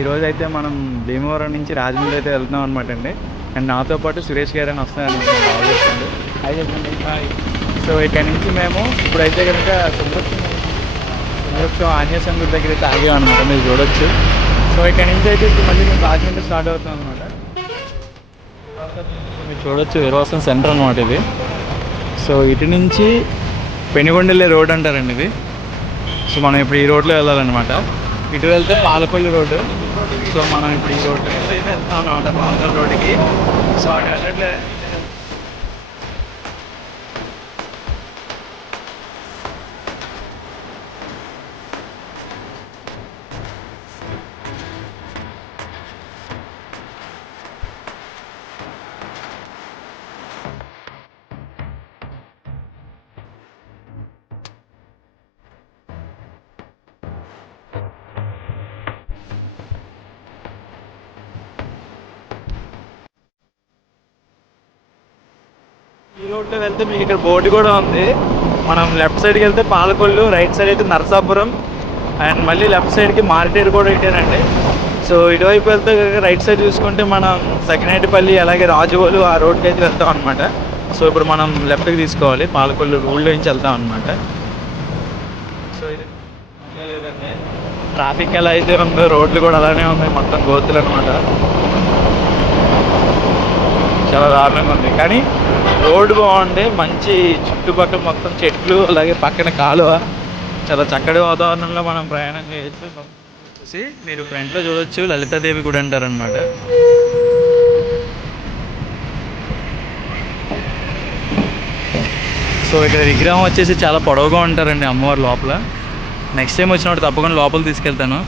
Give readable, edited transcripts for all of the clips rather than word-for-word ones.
ఈరోజు అయితే మనం భీమవరం నుంచి రాజమండ్రి అయితే వెళ్తున్నాం అనమాట అండి. అండ్ నాతో పాటు సురేష్ గారు అని వస్తున్నారనమాట. కాల్ చేస్తుంది. హాయ్ చెప్పండి. హాయ్. సో ఇక్కడ నుంచి మేము ఇప్పుడైతే కనుక సుబ్రహ్మణ్యం ఆంజనేయ స్వామి గుడి దగ్గర అయితే ఆగాం అనమాట. మీరు చూడొచ్చు. సో ఇక్కడ నుంచి అయితే ఇప్పుడు మళ్ళీ మేము రాజమండ్రి స్టార్ట్ అవుతున్నాం అనమాట. మీరు చూడొచ్చు విరవాసం సెంటర్ అనమాట ఇది. సో ఇటు నుంచి పెనుగొండెల్లే రోడ్ అంటారండి ఇది. సో మనం ఇప్పుడు ఈ రోడ్లో వెళ్ళాలన్నమాట. ఇటు వెళ్తే పాలపల్లి రోడ్డు. సో మనం ఇప్పుడు ఈ రోడ్డు అయితే వెళ్తాం అనమాట, పాలపల్లి రోడ్డుకి. సో అటు వెళ్ళట్లే. ఈ రోడ్లో వెళ్తే మీకు ఇక్కడ బోర్డు కూడా ఉంది. మనం లెఫ్ట్ సైడ్కి వెళ్తే పాలకొల్లు, రైట్ సైడ్ అయితే నరసాపురం, అండ్ మళ్ళీ లెఫ్ట్ సైడ్కి మార్కెట్ కూడా ఇటేనండి. సో ఇటువైపు వెళ్తే రైట్ సైడ్ చూసుకుంటే మనం సకినేటిపల్లి అలాగే రాజువోలు ఆ రోడ్కి అయితే వెళ్తాం అనమాట. సో ఇప్పుడు మనం లెఫ్ట్కి తీసుకోవాలి, పాలకొల్లు ఊళ్ళో నుంచి వెళ్తాం అనమాట. సో ఇది ట్రాఫిక్ ఎలా అయితే ఉందో రోడ్లు కూడా అలానే ఉన్నాయి, మొత్తం గోతులు అనమాట. చాలా దారుణంగా ఉంది, కానీ రోడ్డు బాగుంది. మంచి చుట్టుపక్కల మొత్తం చెట్లు, అలాగే పక్కన కాలువ, చాలా చక్కటి వాతావరణంలో మనం ప్రయాణం చేయొచ్చు. చూసి మీరు ఫ్రంట్లో చూడొచ్చు, లలితాదేవి గుడి అంటారనమాట. సో ఇక్కడ విగ్రహం వచ్చేసి చాలా పొడవుగా ఉంటారండి అమ్మవారు లోపల. నెక్స్ట్ టైం వచ్చినప్పుడు తప్పకుండా లోపల తీసుకెళ్తాను.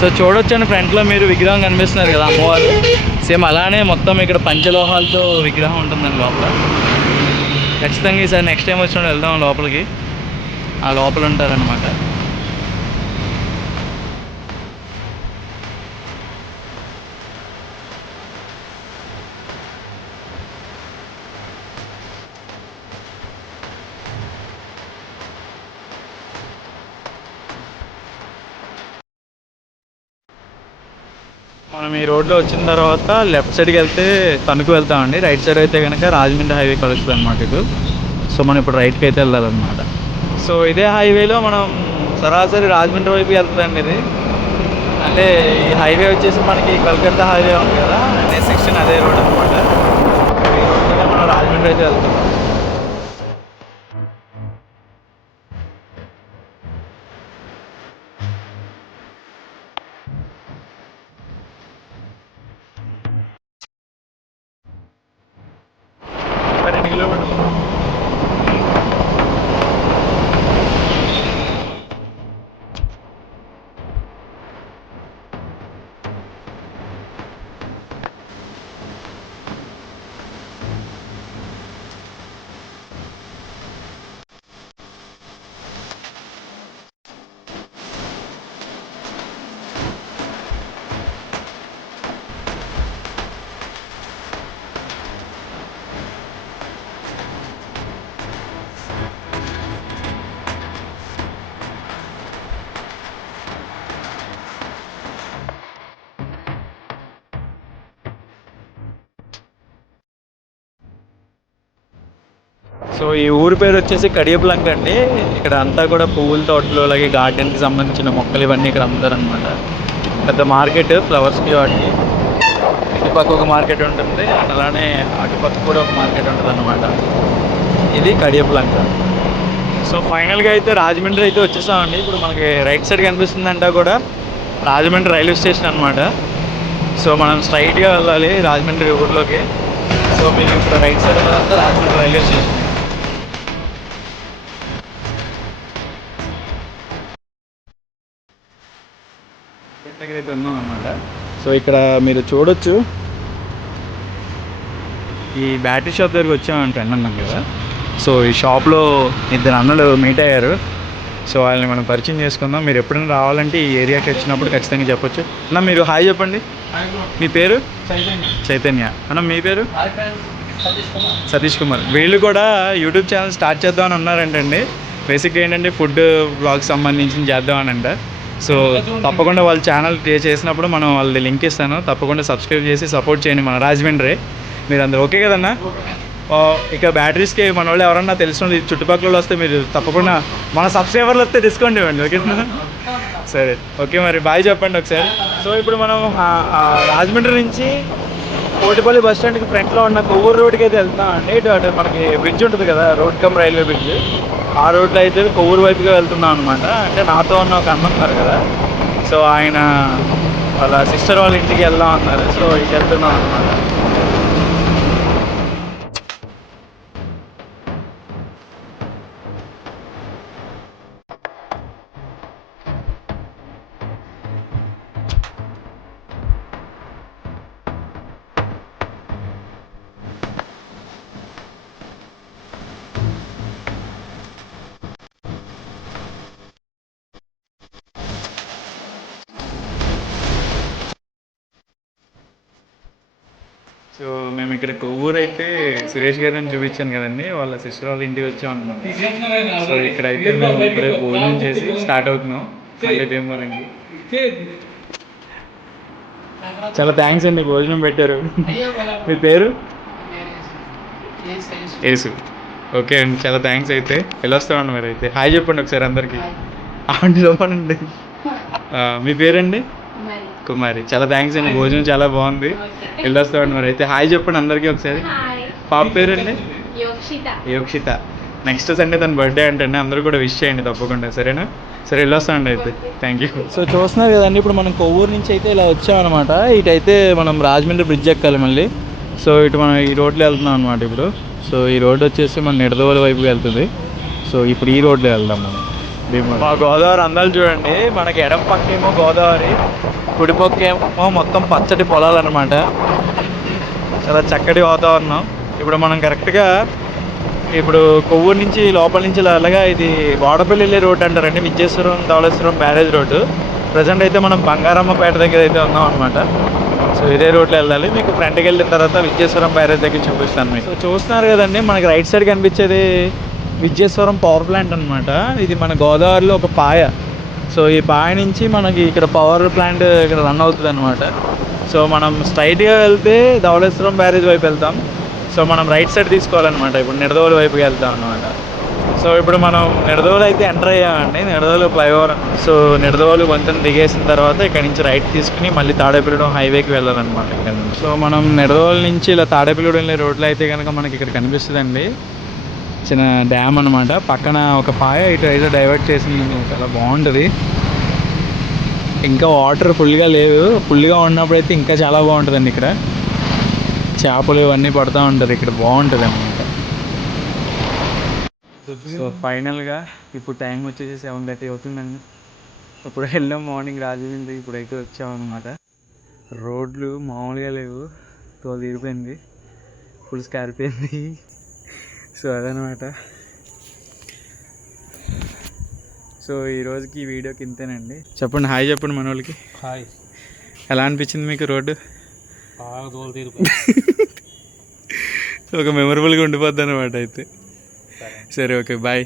సో చూడొచ్చండి ఫ్రంట్లో మీరు విగ్రహం కనిపిస్తున్నారు కదా అమ్మవారు. సేమ్ అలానే మొత్తం ఇక్కడ పంచలోహాలతో విగ్రహం ఉంటుందండి లోపల. ఖచ్చితంగా ఈసారి నెక్స్ట్ టైం వచ్చినప్పుడు వెళ్దాం లోపలికి. ఆ లోపల ఉంటారనమాట. మనం ఈ రోడ్లో వచ్చిన తర్వాత లెఫ్ట్ సైడ్కి వెళ్తే తణుకు వెళ్తామండి. రైట్ సైడ్ అయితే కనుక రాజమండ్రి హైవే కలుస్తుంది అనమాట ఇటు. సో మనం ఇప్పుడు రైట్కి అయితే వెళ్ళాలన్నమాట. సో ఇదే హైవేలో మనం సరాసరి రాజమండ్రి వైపు వెళ్తుందండి ఇది. అంటే ఈ హైవే వచ్చేసి మనకి కలకత్తా హైవే ఉంది కదా, NH16 అదే రోడ్ అనమాట. ఈ రోడ్లోనే మనం రాజమండ్రి అయితే వెళ్తాం. సో ఈ ఊరి పేరు వచ్చేసి కడియపులంక అండి. ఇక్కడ అంతా కూడా పువ్వుల తోటలు, అలాగే గార్డెన్కి సంబంధించిన మొక్కలు ఇవన్నీ ఇక్కడ అమ్ముతారనమాట. పెద్ద మార్కెట్ ఫ్లవర్స్కి వాటికి. ఇటుపక్క ఒక మార్కెట్ ఉంటుంది, అలానే అటుపక్క కూడా ఒక మార్కెట్ ఉంటుంది అనమాట. ఇది కడియపులంక. సో ఫైనల్గా అయితే రాజమండ్రి అయితే వచ్చేసామండి. ఇప్పుడు మనకి రైట్ సైడ్ కనిపిస్తుందంట కూడా రాజమండ్రి రైల్వే స్టేషన్ అనమాట. సో మనం స్ట్రైట్గా వెళ్ళాలి రాజమండ్రి ఊర్లోకి. సో మీరు ఇప్పుడు రైట్ సైడ్ అంతా రాజమండ్రి రైల్వే స్టేషన్ దగ్గర అయితే ఉన్నాం అనమాట. సో ఇక్కడ మీరు చూడొచ్చు, ఈ బ్యాటరీ షాప్ దగ్గరికి వచ్చామంటే ఫ్రెండ్ అన్నాం కదా. సో ఈ షాప్లో ఇద్దరు అన్నలు మీట్ అయ్యారు. సో వాళ్ళని మనం పరిచయం చేసుకుందాం. మీరు ఎప్పుడైనా రావాలంటే ఈ ఏరియాకి వచ్చినప్పుడు ఖచ్చితంగా చెప్పొచ్చు. అన్న మీరు హాయ్ చెప్పండి. మీ పేరు? చైతన్య. అన్న మీ పేరు? సతీష్ కుమార్. వీళ్ళు కూడా యూట్యూబ్ ఛానల్ స్టార్ట్ చేద్దామని ఉన్నారంటండి. బేసిక్గా ఏంటంటే ఫుడ్ బ్లాగ్స్ సంబంధించి చేద్దామని అంట. సో తప్పకుండా వాళ్ళ ఛానల్ చేసినప్పుడు మనం వాళ్ళది లింక్ ఇస్తాను, తప్పకుండా సబ్స్క్రైబ్ చేసి సపోర్ట్ చేయండి మన రాజమండ్రి. మీరు అందరూ ఓకే కదన్నా? ఇక బ్యాటరీస్కి మన వాళ్ళు ఎవరన్నా తెలిసిన చుట్టుపక్కల వస్తే మీరు తప్పకుండా మన సబ్స్క్రైబర్లు వస్తే డిస్కౌంట్ ఇవ్వండి, ఓకేనా? సరే ఓకే, మరి బాయ్ చెప్పండి ఒకసారి. సో ఇప్పుడు మనం రాజమండ్రి నుంచి కోటిపల్లి బస్ స్టాండ్కి ఫ్రంట్లో ఉన్న కొవ్వూరు రోడ్కి అయితే వెళ్తున్నాం అండి. ఇటు అటు మనకి బ్రిడ్జ్ ఉంటుంది కదా, రోడ్ కమ్ రైల్వే బ్రిడ్జ్, ఆ రోడ్లో అయితే కొవ్వూరు వైపుగా వెళ్తున్నాం అనమాట. అంటే నాతో ఉన్న ఒక అన్న ఉన్నారు కదా, సో ఆయన వాళ్ళ సిస్టర్ వాళ్ళ ఇంటికి వెళ్దాం అన్నారు, సో ఇటు వెళ్తున్నాం అనమాట. సో మేము ఇక్కడ కొవ్వూరు అయితే సురేష్ గారిని చూపించాను కదండి, వాళ్ళ సిస్టర్ వాళ్ళ ఇంటికి వచ్చాం అనుకున్నాం. సో ఇక్కడైతే మేము ఇప్పుడే భోజనం చేసి స్టార్ట్ అవుతున్నాం. చాలా థ్యాంక్స్ అండి, భోజనం పెట్టారు. మీ పేరు? యేసు. ఓకే అండి, చాలా థ్యాంక్స్. అయితే వెళ్ళొస్తామండి. మరి అయితే హాయ్ చెప్పండి ఒకసారి అందరికీ. ఆంటీ చెప్పండి. మీ పేరండి? కుమారి. చాలా థ్యాంక్స్ అండి, భోజనం చాలా బాగుంది. వెళ్ళొస్తామండి. మరి అయితే హాయ్ చెప్పండి అందరికీ ఒకసారి. పాప పేరండి? యోక్షిత. నెక్స్ట్ సండే తన బర్త్డే అంటే అందరూ కూడా విష్ చేయండి తప్పకుండా, సరేనా? సరే వెళ్ళొస్తామండి అయితే, థ్యాంక్ యూ. సో చూస్తున్నారు కదండి, ఇప్పుడు మనం కొవ్వూరు నుంచి అయితే ఇలా వచ్చామన్నమాట. ఇటైతే మనం రాజమండ్రి బ్రిడ్జ్ ఎక్కాలి మళ్ళీ. సో ఇటు మనం ఈ రోడ్లో వెళ్తున్నాం అనమాట ఇప్పుడు. సో ఈ రోడ్డు వచ్చేసి మన నిడదవోలు వైపుకి వెళ్తుంది. సో ఇప్పుడు ఈ రోడ్లో వెళ్దాం మనం. మా గోదావరి అందాలు చూడండి, మనకి ఎడం పక్కేమో గోదావరి, కుడి పక్కేమో మొత్తం పచ్చటి పొలాలు అనమాట. చాలా చక్కటి వాతావరణం. ఇప్పుడు మనం కరెక్ట్గా ఇప్పుడు కొవ్వూరు నుంచి లోపల నుంచి అలాగా ఇది వాడపల్లి వెళ్ళే రోడ్డు అంటారండి, Vijayeswaram Dhavaleswaram barrage road. Present అయితే మనం బంగారమ్మపేట దగ్గర అయితే ఉన్నాం అనమాట. సో ఇదే రోడ్లో వెళ్ళాలి. మీకు ఫ్రంట్కి వెళ్ళిన తర్వాత విజయేశ్వరం బ్యారేజ్ దగ్గర చూపిస్తాను మీకు. సో చూస్తున్నారు కదండి, మనకి రైట్ సైడ్ కనిపించేది విజయేశ్వరం పవర్ ప్లాంట్ అనమాట. ఇది మన గోదావరిలో ఒక పాయ. సో ఈ పాయ నుంచి మనకి ఇక్కడ పవర్ ప్లాంట్ ఇక్కడ రన్ అవుతుంది అనమాట. సో మనం స్ట్రైట్గా వెళ్తే ధవళేశ్వరం బ్యారేజ్ వైపు వెళ్తాం. సో మనం రైట్ సైడ్ తీసుకోవాలన్నమాట. ఇప్పుడు నిడదవోలు వైపుకి వెళ్తాం అనమాట. సో ఇప్పుడు మనం నిడదవోలు అయితే ఎంటర్ అయ్యామండి. నిడదవోలు ఫ్లైఓవర్. సో నిడదవోలు కొంచెం దిగేసిన తర్వాత ఇక్కడ నుంచి రైట్ తీసుకుని మళ్ళీ తాడేపల్లిగూడెం హైవేకి వెళ్ళాలన్నమాట ఇక్కడ. సో మనం నిడదవోలు నుంచి ఇలా తాడేపల్లిగూడెం వెళ్ళే రోడ్లో అయితే కనుక మనకి ఇక్కడ కనిపిస్తుందండి చిన్న డ్యామ్ అనమాట. పక్కన ఒక పాయ ఇటు అయితే డైవర్ట్ చేసింది, చాలా బాగుంటుంది. ఇంకా వాటర్ ఫుల్గా లేవు, ఫుల్గా ఉన్నప్పుడు అయితే ఇంకా చాలా బాగుంటుందండి. ఇక్కడ చేపలు ఇవన్నీ పడుతూ ఉంటారు, ఇక్కడ బాగుంటుంది అన్నమాట. సో ఫైనల్గా ఇప్పుడు టైం వచ్చేసి 7:30 అవుతుందండి. ఇప్పుడు వెళ్ళాం మార్నింగ్ రాజమండ్రి, ఇప్పుడైతే వచ్చామన్నమాట. రోడ్లు మామూలుగా లేవు, తోలు తీరిపోయింది, ఫుల్ స్కారిపోయింది. సో అదనమాట. సో ఈరోజుకి ఈ వీడియోకి ఇంతేనండి. చెప్పండి హాయ్ చెప్పండి మన వాళ్ళకి. హాయ్. ఎలా అనిపించింది మీకు రోడ్డు? ఒక మెమరబుల్గా ఉండిపోద్ది అనమాట అయితే. సరే ఓకే, బాయ్.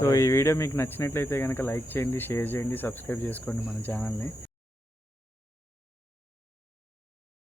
సో ఈ వీడియో మీకు నచ్చినట్లయితే కనుక లైక్ చేయండి, షేర్ చేయండి, సబ్స్క్రైబ్ చేసుకోండి మన ఛానల్ని.